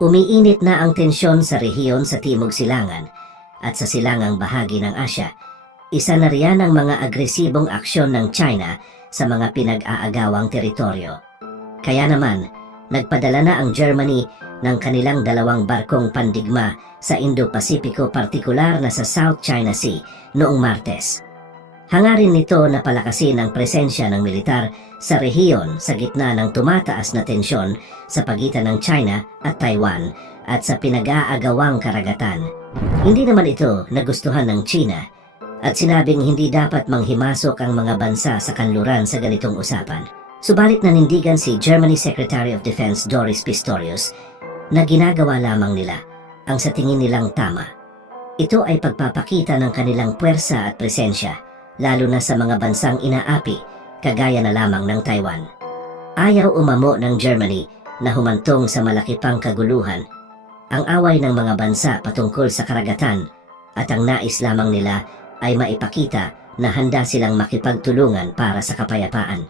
Umiinit na ang tensyon sa rehiyon sa Timog Silangan at sa silangang bahagi ng Asya. Isa na riyan ang mga agresibong aksyon ng China sa mga pinag-aagawang teritoryo. Kaya naman, nagpadala na ang Germany ng kanilang dalawang barkong pandigma sa Indo-Pasipiko partikular na sa South China Sea noong Martes. Hangarin nito na palakasin ang presensya ng militar sa rehiyon sa gitna ng tumataas na tensyon sa pagitan ng China at Taiwan at sa pinag-aagawang karagatan. Hindi naman ito nagustuhan ng China at sinabing hindi dapat manghimasok ang mga bansa sa kanluran sa ganitong usapan. Subalit nanindigan si Germany Secretary of Defense Doris Pistorius na ginagawa lamang nila ang sa tingin nilang tama. Ito ay pagpapakita ng kanilang puwersa at presensya, lalo na sa mga bansang inaapi, kagaya na lamang ng Taiwan. Ayaw umamo ng Germany na humantong sa malaki pang kaguluhan. Ang away ng mga bansa patungkol sa karagatan at ang nais lamang nila ay maipakita na handa silang makipagtulungan para sa kapayapaan.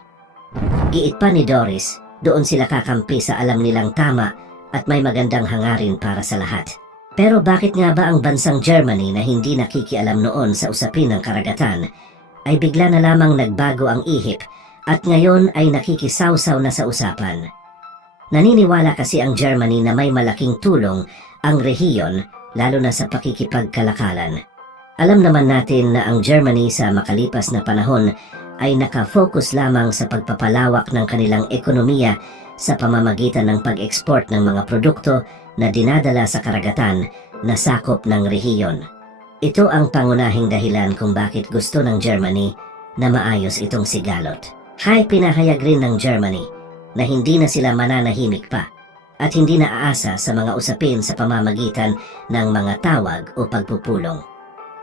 Giit pa ni Doris, doon sila kakampi sa alam nilang tama at may magandang hangarin para sa lahat. Pero bakit nga ba ang bansang Germany na hindi nakikialam noon sa usapin ng karagatan ay bigla na lamang nagbago ang ihip at ngayon ay nakikisawsaw na sa usapan? Naniniwala kasi ang Germany na may malaking tulong ang rehiyon lalo na sa pakikipagkalakalan. Alam naman natin na ang Germany sa makalipas na panahon ay nakafocus lamang sa pagpapalawak ng kanilang ekonomiya sa pamamagitan ng pag-export ng mga produkto na dinadala sa karagatan na sakop ng rehiyon. Ito ang pangunahing dahilan kung bakit gusto ng Germany na maayos itong sigalot. Hay pinahayag rin ng Germany na hindi na sila mananahimik pa at hindi na aasa sa mga usapin sa pamamagitan ng mga tawag o pagpupulong.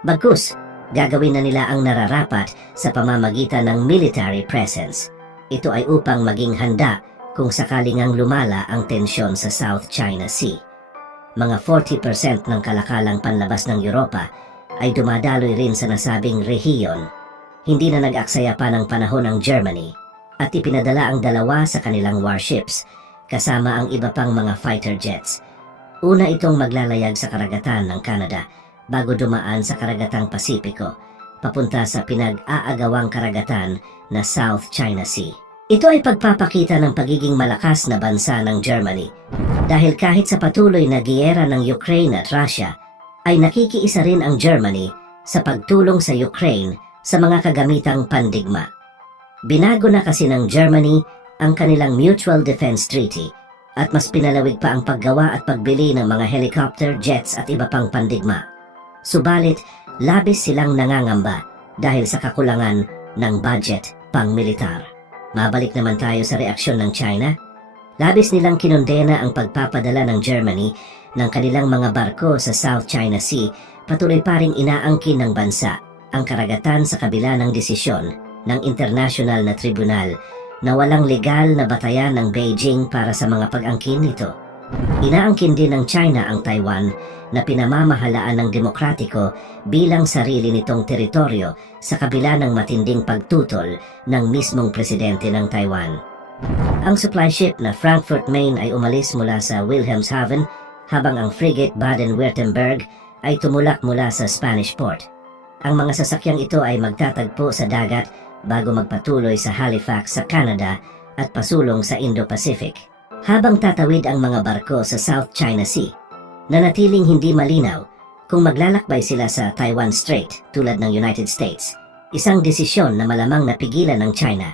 Bagkus, gagawin na nila ang nararapat sa pamamagitan ng military presence. Ito ay upang maging handa kung sakaling ang lumala ang tensyon sa South China Sea. Mga 40% ng kalakalang panlabas ng Europa ay dumadaloy rin sa nasabing rehiyon. Hindi na nag-aksaya pa ng panahon ang Germany at ipinadala ang dalawa sa kanilang warships kasama ang iba pang mga fighter jets. Una itong maglalayag sa karagatan ng Canada bago dumaan sa karagatang Pasipiko papunta sa pinag-aagawang karagatan na South China Sea. Ito ay pagpapakita ng pagiging malakas na bansa ng Germany dahil kahit sa patuloy na giyera ng Ukraine at Russia ay nakikiisa rin ang Germany sa pagtulong sa Ukraine sa mga kagamitang pandigma. Binago na kasi ng Germany ang kanilang Mutual Defense Treaty at mas pinalawig pa ang paggawa at pagbili ng mga helicopter, jets at iba pang pandigma. Subalit, labis silang nangangamba dahil sa kakulangan ng budget pang militar. Mabalik naman tayo sa reaksyon ng China. Labis nilang kinondena ang pagpapadala ng Germany ng kanilang mga barko sa South China Sea patuloy pa ring inaangkin ng bansa ang karagatan sa kabila ng desisyon ng international na tribunal na walang legal na batayan ng Beijing para sa mga pag-angkin nito. Inaangkin din ng China ang Taiwan na pinamamahalaan ng demokratiko bilang sarili nitong teritoryo sa kabila ng matinding pagtutol ng mismong presidente ng Taiwan. Ang supply ship na Frankfurt, Maine ay umalis mula sa Wilhelmshaven habang ang frigate Baden-Württemberg ay tumulak mula sa Spanish port. Ang mga sasakyang ito ay magtatagpo sa dagat bago magpatuloy sa Halifax sa Canada at pasulong sa Indo-Pacific. Habang tatawid ang mga barko sa South China Sea, nanatiling hindi malinaw kung maglalakbay sila sa Taiwan Strait tulad ng United States, isang desisyon na malamang napigilan ng China,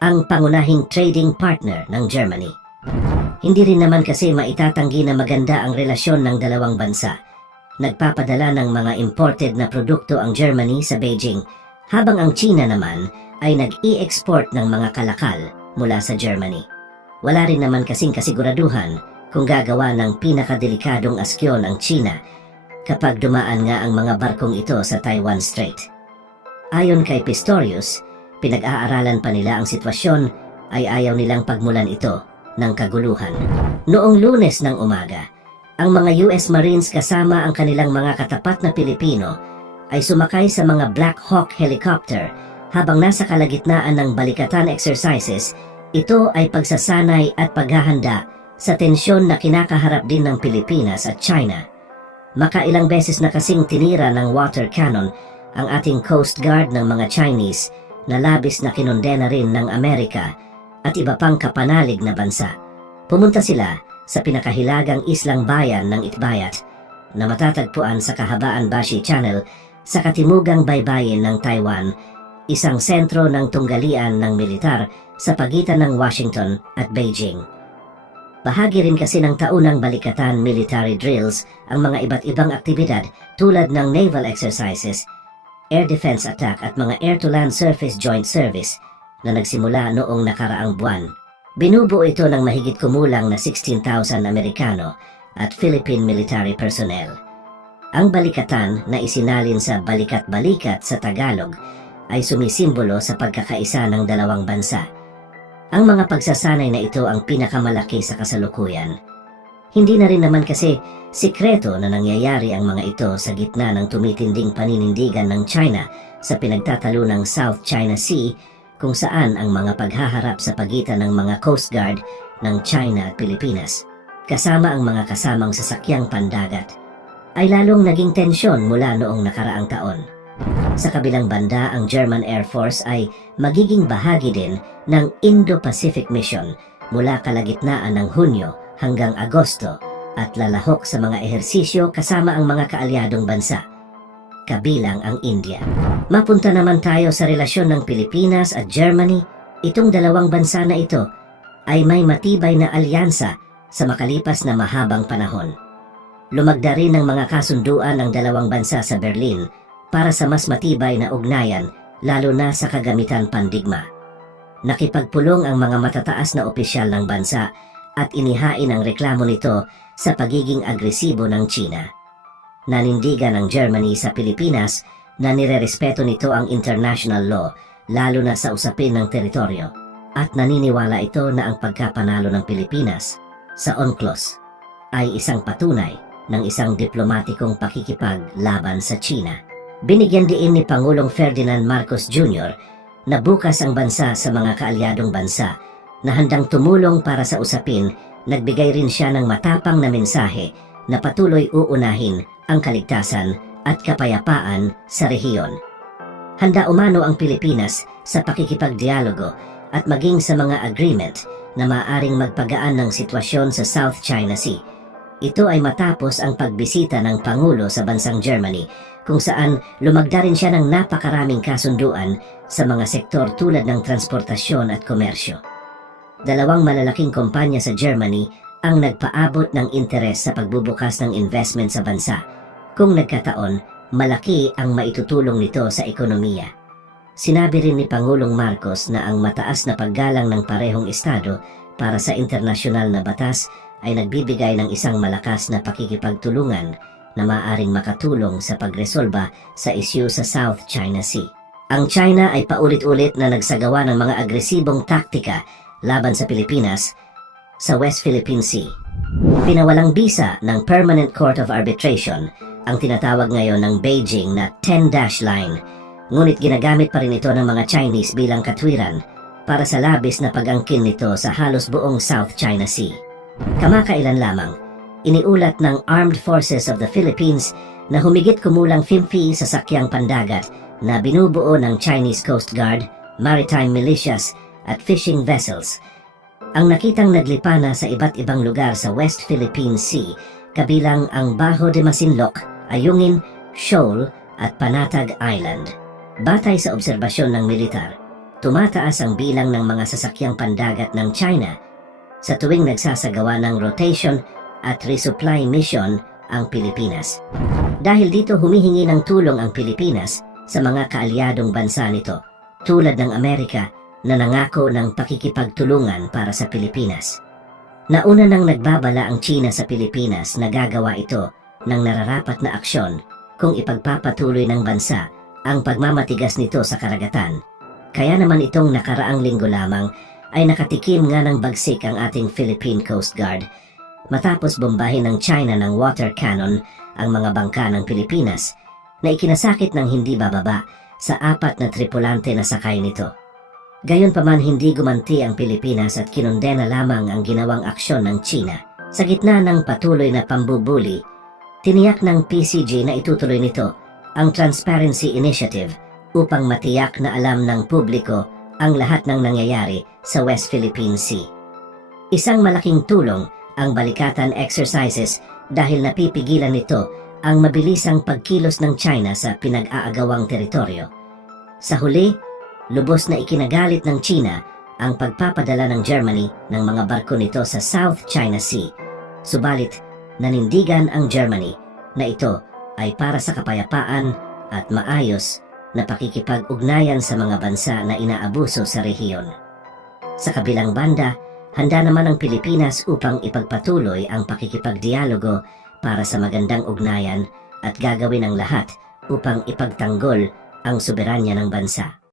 ang pangunahing trading partner ng Germany. Hindi rin naman kasi maitatanggi na maganda ang relasyon ng dalawang bansa. Nagpapadala ng mga imported na produkto ang Germany sa Beijing, habang ang China naman ay nag-i-export ng mga kalakal mula sa Germany. Wala rin naman kasing kasiguraduhan kung gagawa ng pinakadelikadong askyon ang China kapag dumaan nga ang mga barkong ito sa Taiwan Strait. Ayon kay Pistorius, pinag-aaralan pa nila ang sitwasyon ay ayaw nilang pagmulan ito ng kaguluhan. Noong lunes ng umaga, ang mga US Marines kasama ang kanilang mga katapat na Pilipino ay sumakay sa mga Black Hawk helicopter habang nasa kalagitnaan ng balikatan exercises, ito ay pagsasanay at paghahanda sa tensyon na kinakaharap din ng Pilipinas at China. Makailang beses na kasing tinira ng water cannon ang ating Coast Guard ng mga Chinese na labis na kinondena rin ng Amerika at iba pang kapanalig na bansa. Pumunta sila sa pinakahilagang islang bayan ng Itbayat na matatagpuan sa kahabaan Bashi Channel sa katimugang baybayin ng Taiwan, isang sentro ng tunggalian ng militar sa pagitan ng Washington at Beijing. Bahagi rin kasi ng taunang balikatan military drills ang mga iba't ibang aktibidad tulad ng naval exercises, air defense attack at mga air-to-land surface joint service na nagsimula noong nakaraang buwan. Binubuo ito ng mahigit kumulang na 16,000 Amerikano at Philippine military personnel. Ang balikatan na isinalin sa balikat-balikat sa Tagalog ay sumisimbolo sa pagkakaisa ng dalawang bansa. Ang mga pagsasanay na ito ang pinakamalaki sa kasalukuyan. Hindi na rin naman kasi sikreto na nangyayari ang mga ito sa gitna ng tumitinding paninindigan ng China sa pinagtatalo ng South China Sea kung saan ang mga paghaharap sa pagitan ng mga Coast Guard ng China at Pilipinas kasama ang mga kasamang sasakyang pandagat ay lalong naging tensyon mula noong nakaraang taon. Sa kabilang banda, ang German Air Force ay magiging bahagi din ng Indo-Pacific Mission mula kalagitnaan ng Hunyo hanggang Agosto at lalahok sa mga ehersisyo kasama ang mga kaalyadong bansa, kabilang ang India. Mapunta naman tayo sa relasyon ng Pilipinas at Germany. Itong dalawang bansa na ito ay may matibay na alyansa sa makalipas na mahabang panahon. Lumagda rin ng mga kasunduan ng dalawang bansa sa Berlin para sa mas matibay na ugnayan lalo na sa kagamitan pandigma. Nakipagpulong ang mga matataas na opisyal ng bansa at inihain ang reklamo nito sa pagiging agresibo ng China. Nanindigan ng Germany sa Pilipinas na nirerespeto nito ang international law lalo na sa usapin ng teritoryo at naniniwala ito na ang pagkapanalo ng Pilipinas sa UNCLOS ay isang patunay ng isang diplomatikong pakikipaglaban sa China. Binigyan diin ni Pangulong Ferdinand Marcos Jr. na bukas ang bansa sa mga kaalyadong bansa na handang tumulong para sa usapin, nagbigay rin siya ng matapang na mensahe na patuloy uunahin ang kaligtasan at kapayapaan sa rehiyon. Handa umano ang Pilipinas sa pakikipagdialogo at maging sa mga agreement na maaring magpagaan ng sitwasyon sa South China Sea. Ito ay matapos ang pagbisita ng Pangulo sa bansang Germany kung saan lumagda rin siya ng napakaraming kasunduan sa mga sektor tulad ng transportasyon at komersyo. Dalawang malalaking kumpanya sa Germany ang nagpaabot ng interes sa pagbubukas ng investment sa bansa. Kung nagkataon, malaki ang maitutulong nito sa ekonomiya. Sinabi rin ni Pangulong Marcos na ang mataas na paggalang ng parehong estado para sa internasyonal na batas ay nagbibigay ng isang malakas na pakikipagtulungan na maaring makatulong sa pagresolba sa isyu sa South China Sea. Ang China ay paulit-ulit na nagsagawa ng mga agresibong taktika laban sa Pilipinas sa West Philippine Sea. Pinawalang bisa ng Permanent Court of Arbitration ang tinatawag ngayon ng Beijing na 10-dash line, ngunit ginagamit pa rin ito ng mga Chinese bilang katwiran para sa labis na pag-angkin nito sa halos buong South China Sea. Kamakailan lamang, iniulat ng Armed Forces of the Philippines na humigit kumulang 50 sasakyang pandagat na binubuo ng Chinese Coast Guard, maritime militias at fishing vessels ang nakitang naglipana sa iba't ibang lugar sa West Philippine Sea kabilang ang Bajo de Masinloc, Ayungin, Shoal at Panatag Island. Batay sa obserbasyon ng militar, tumataas ang bilang ng mga sasakyang pandagat ng China sa tuwing nagsasagawa ng rotation at resupply mission ang Pilipinas. Dahil dito humihingi ng tulong ang Pilipinas sa mga kaalyadong bansa nito tulad ng Amerika na nangako ng pakikipagtulungan para sa Pilipinas. Nauna nang nagbabala ang China sa Pilipinas na gagawa ito ng nararapat na aksyon kung ipagpapatuloy ng bansa ang pagmamatigas nito sa karagatan. Kaya naman itong nakaraang linggo lamang ay nakatikim nga ng bagsik ang ating Philippine Coast Guard matapos bombahin ng China ng water cannon ang mga bangka ng Pilipinas na ikinasakit ng hindi bababa sa apat na tripulante na sakay nito. Gayunpaman hindi gumanti ang Pilipinas at kinundena lamang ang ginawang aksyon ng China. Sa gitna ng patuloy na pambubuli, tiniyak ng PCG na itutuloy nito ang Transparency Initiative upang matiyak na alam ng publiko ang lahat ng nangyayari sa West Philippine Sea. Isang malaking tulong ang balikatan exercises dahil napipigilan nito ang mabilisang pagkilos ng China sa pinag-aagawang teritoryo. Sa huli, lubos na ikinagalit ng China ang pagpapadala ng Germany ng mga barko nito sa South China Sea. Subalit, nanindigan ang Germany na ito ay para sa kapayapaan at maayos na pakikipag-ugnayan sa mga bansa na inaabuso sa rehiyon. Sa kabilang banda, handa naman ang Pilipinas upang ipagpatuloy ang pakikipagdialogo para sa magandang ugnayan at gagawin ang lahat upang ipagtanggol ang soberanya ng bansa.